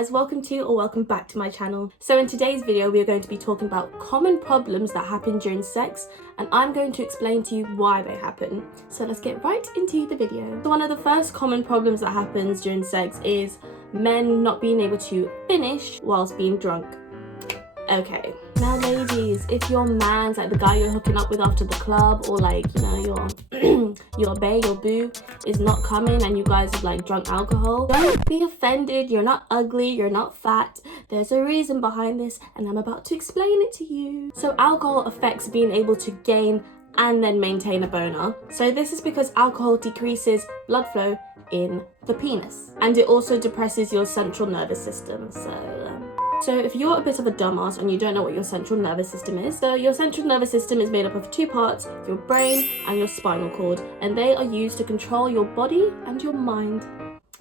guys, welcome to or welcome back to my channel. So in today's video we are going to be talking about common problems that happen during sex, and I'm going to explain to you why they happen. So let's get right into the video. So one of the first common problems that happens during sex is men not being able to finish whilst being drunk. Okay, now ladies, if your man's like the guy you're hooking up with after the club, or like, you know, your bae, your boo is not coming and you guys have like drunk alcohol, don't be offended. You're not ugly, you're not fat. There's a reason behind this and I'm about to explain it to you. So alcohol affects being able to gain and then maintain a boner. So this is because alcohol decreases blood flow in the penis, and it also depresses your central nervous system. So if you're a bit of a dumbass and you don't know what your central nervous system is, so your central nervous system is made up of two parts, your brain and your spinal cord, and they are used to control your body and your mind.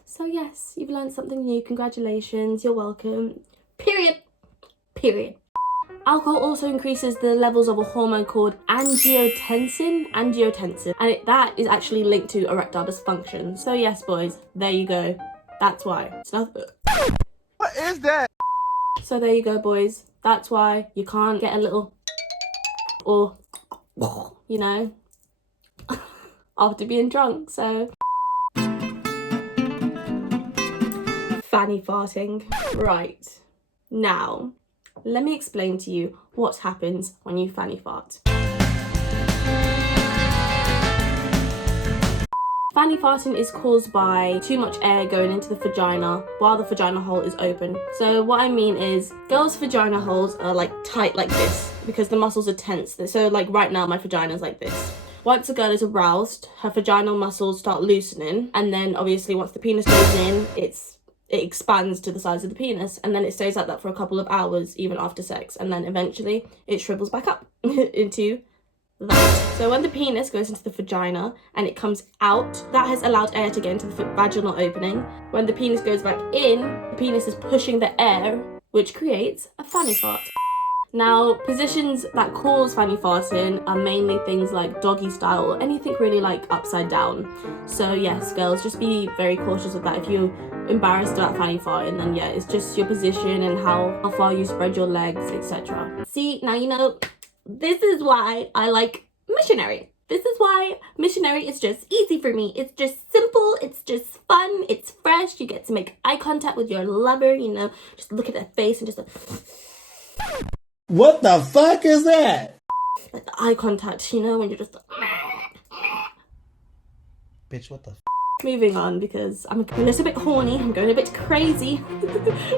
So yes, you've learned something new. Congratulations, you're welcome. Period. Alcohol also increases the levels of a hormone called angiotensin, and that is actually linked to erectile dysfunction. So yes, boys, there you go. That's why. It's nothing. What is that? So there you go, boys. That's why you can't get a little, or, you know, after being drunk. So fanny farting. Right, now let me explain to you what happens when you fanny fart. Fanny farting is caused by too much air going into the vagina while the vagina hole is open. So what I mean is, girls' vagina holes are like tight like this because the muscles are tense. So like right now my vagina is like this. Once a girl is aroused, her vaginal muscles start loosening, and then obviously once the penis goes in, it expands to the size of the penis, and then it stays like that for a couple of hours even after sex, and then eventually it shrivels back up into that. So when the penis goes into the vagina and it comes out, that has allowed air to get into the vaginal opening. When the penis goes back in, the penis is pushing the air, which creates a fanny fart. Now, positions that cause fanny farting are mainly things like doggy style or anything really like upside down. So yes, girls, just be very cautious of that. If you're embarrassed about fanny farting, then yeah, it's just your position and how far you spread your legs, etc. See, now you know, this is why I like missionary. This is why missionary is just easy for me. It's just simple, it's just fun, it's fresh. You get to make eye contact with your lover, you know, just look at their face and just like, What the fuck is that? like the eye contact, you know, when you're just like, Bitch, what the f? Moving on, because I'm a little bit horny, I'm going a bit crazy,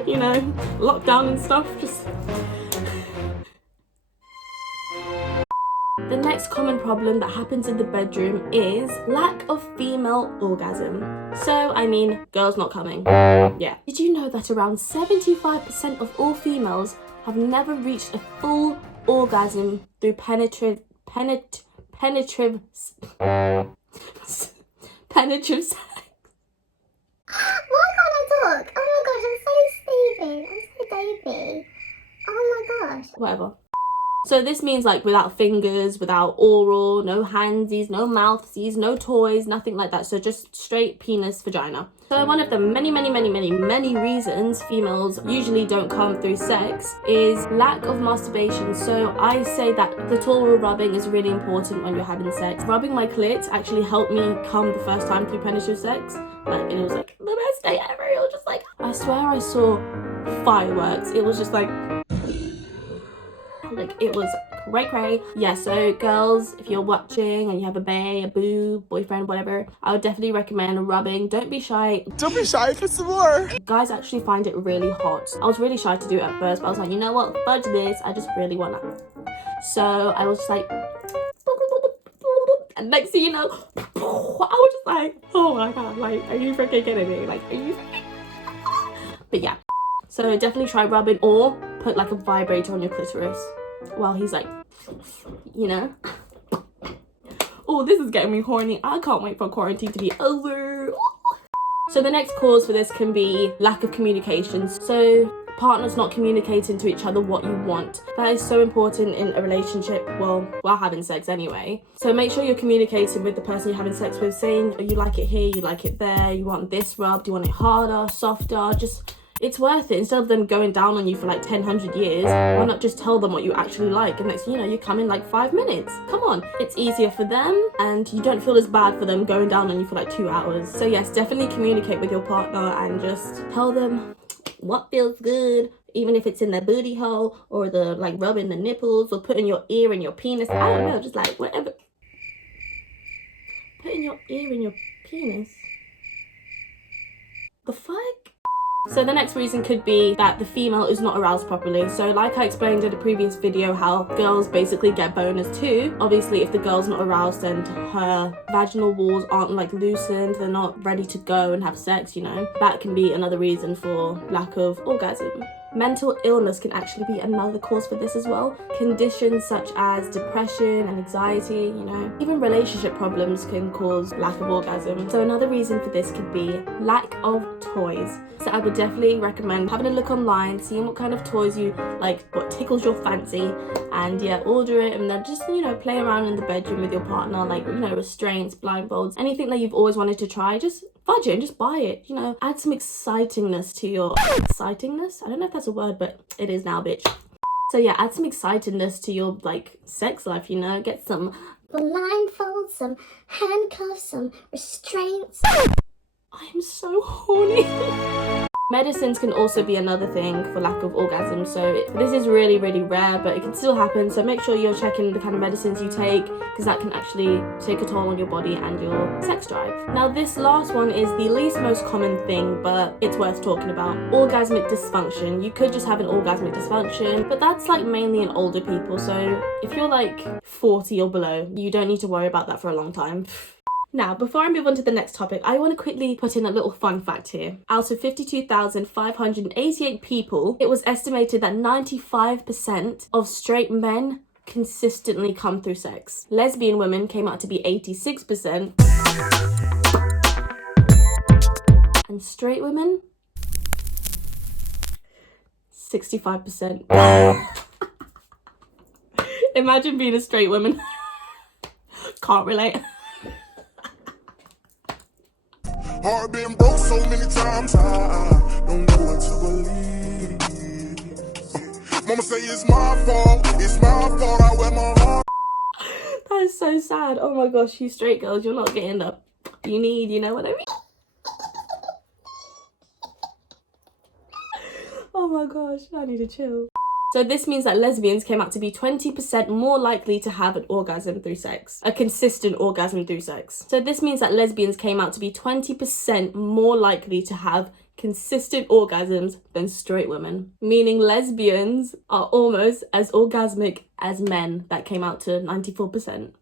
you know, lockdown and stuff, just... The next common problem that happens in the bedroom is lack of female orgasm. So, I mean, girls not coming. Yeah. Did you know that around 75% of all females have never reached a full orgasm through penetrative sex? Why can't I talk? Oh my gosh, I'm so stupid. I'm so dopey. Oh my gosh. Whatever. So this means like without fingers, without oral, no handsies, no mouthsies, no toys, nothing like that. So just straight penis vagina. So one of the many reasons females usually don't come through sex is lack of masturbation. So I say that clitoral rubbing is really important when you're having sex. Rubbing my clit actually helped me come the first time through penetrative sex. Like, and it was like the best day ever. It was just like, I swear I saw fireworks. It was just like it was cray. Yeah, so girls, if you're watching and you have a bae, a boo, boyfriend, whatever, I would definitely recommend rubbing. Don't be shy. Don't be shy, get some more. Guys actually find it really hot. I was really shy to do it at first, but I was like, you know what, fudge this, I just really want that. So I was just like, and next thing you know, I was just like, oh my god, like, are you freaking kidding me? Like, are you? But yeah, so definitely try rubbing, or put like a vibrator on your clitoris while he's like, you know. Oh, this is getting me horny. I can't wait for quarantine to be over. So the next cause for this can be lack of communication. So partners not communicating to each other what you want. That is so important in a relationship, well, while having sex anyway. So make sure you're communicating with the person you're having sex with, saying you like it here, you like it there, you want this rubbed, you want it harder, softer, just It's worth it. Instead of them going down on you for like 100 years, why not just tell them what you actually like, and next thing you know, you come in like 5 minutes. Come on, it's easier for them and you don't feel as bad for them going down on you for like 2 hours. So yes, definitely communicate with your partner and just tell them what feels good, even if it's in their booty hole or the like rubbing the nipples or putting your ear in your penis. I don't know, just like whatever. Putting your ear in your penis. The fuck? So the next reason could be that the female is not aroused properly. So like I explained in a previous video how girls basically get boners too. Obviously if the girl's not aroused and her vaginal walls aren't like loosened, they're not ready to go and have sex, you know, that can be another reason for lack of orgasm. Mental illness can actually be another cause for this as well. Conditions such as depression and anxiety, you know, even relationship problems can cause lack of orgasm. So another reason for this could be lack of toys. So I would definitely recommend having a look online, seeing what kind of toys you like, what tickles your fancy, and yeah, order it and then just, you know, play around in the bedroom with your partner, like, you know, restraints, blindfolds, anything that you've always wanted to try, just fudge it and just buy it, you know, add some excitingness to your excitingness. I don't know if that's a word, but it is now, bitch. So yeah, add some excitedness to your like sex life, you know, get some blindfolds, some handcuffs, some restraints. I'm so horny. Medicines can also be another thing for lack of orgasm. So this is really, really rare, but it can still happen. So make sure you're checking the kind of medicines you take, because that can actually take a toll on your body and your sex drive. Now this last one is the least most common thing, but it's worth talking about. Orgasmic dysfunction. You could just have an orgasmic dysfunction, but that's like mainly in older people. So if you're like 40 or below, you don't need to worry about that for a long time. Now, before I move on to the next topic, I want to quickly put in a little fun fact here. Out of 52,588 people, it was estimated that 95% of straight men consistently come through sex. Lesbian women came out to be 86%. And straight women? 65%. Imagine being a straight woman. Can't relate. Heart been broke so many times, I don't know what to believe. Mama say it's my fault, I wear my heart. That is so sad. Oh my gosh, you straight girls, you're not getting the you need, you know what I mean? Oh my gosh, I need to chill. So this means that lesbians came out to be 20% more likely to have an orgasm through sex. A consistent orgasm through sex. So this means that lesbians came out to be 20% more likely to have consistent orgasms than straight women. Meaning lesbians are almost as orgasmic as men. That came out to 94%.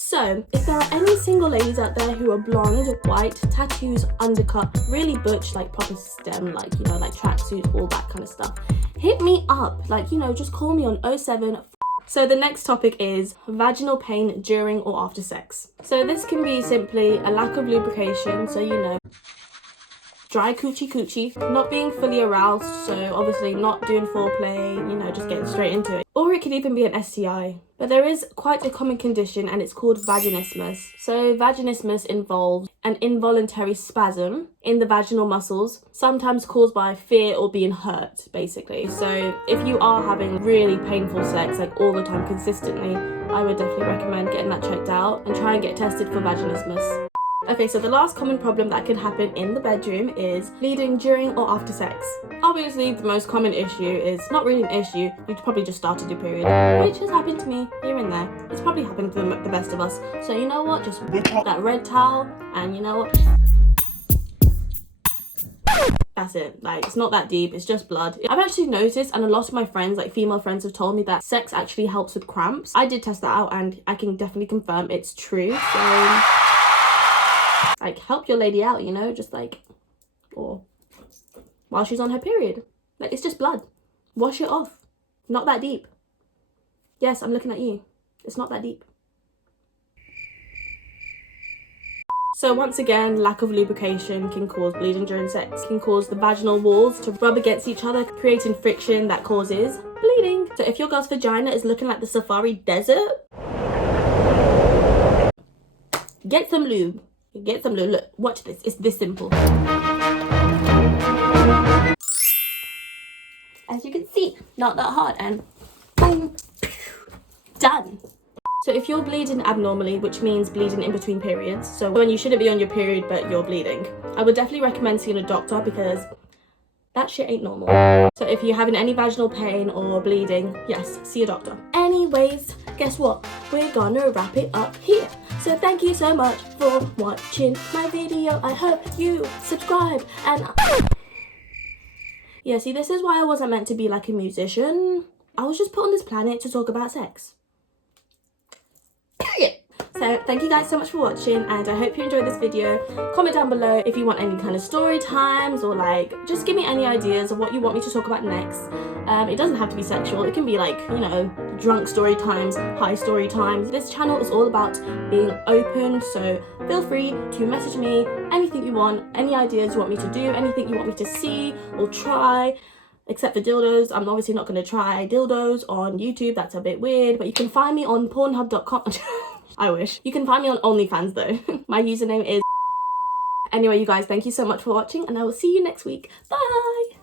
So, if there are any single ladies out there who are blonde, white, tattoos, undercut, really butch, like proper STEM, like, you know, like tracksuit, all that kind of stuff, hit me up. Like, you know, just call me on 07. So the next topic is vaginal pain during or after sex. So this can be simply a lack of lubrication, so you know, dry coochie, not being fully aroused, so obviously not doing foreplay, you know, just getting straight into it. Or it could even be an STI. But there is quite a common condition and it's called vaginismus. So vaginismus involves an involuntary spasm in the vaginal muscles, sometimes caused by fear or being hurt, basically. So if you are having really painful sex, like all the time consistently, I would definitely recommend getting that checked out and try and get tested for vaginismus. Okay, so the last common problem that can happen in the bedroom is bleeding during or after sex. Obviously, the most common issue is not really an issue. You've probably just started your period, which has happened to me here and there. It's probably happened to the best of us. So you know what? Just whip out that red towel and you know what? That's it. Like, it's not that deep. It's just blood. I've actually noticed, and a lot of my friends, like female friends, have told me that sex actually helps with cramps. I did test that out and I can definitely confirm it's true. So like, help your lady out, you know, just like, or while she's on her period. Like, it's just blood. Wash it off. Not that deep. Yes, I'm looking at you. It's not that deep. So once again, lack of lubrication can cause bleeding during sex, can cause the vaginal walls to rub against each other, creating friction that causes bleeding. So if your girl's vagina is looking like the Safari Desert, get some lube. Get some lube. Look, watch this. It's this simple. not that hard, and boom, done. So if you're bleeding abnormally, which means bleeding in between periods, so when you shouldn't be on your period but you're bleeding, I would definitely recommend seeing a doctor because that shit ain't normal. So if you're having any vaginal pain or bleeding, yes, see a doctor. Anyways, guess what? We're gonna wrap it up here. So thank you so much for watching my video. I hope you subscribe and... Yeah, see, this is why I wasn't meant to be like a musician. I was just put on this planet to talk about sex. So thank you guys so much for watching, and I hope you enjoyed this video. Comment down below if you want any kind of story times, or like just give me any ideas of what you want me to talk about next. It doesn't have to be sexual, it can be like, you know, drunk story times, high story times. This channel is all about being open, so feel free to message me anything you want, any ideas you want me to do, anything you want me to see or try. Except for dildos. I'm obviously not going to try dildos on YouTube, that's a bit weird, but you can find me on pornhub.com. I wish. You can find me on OnlyFans though. My username is... Anyway, you guys, thank you so much for watching, and I will see you next week. Bye!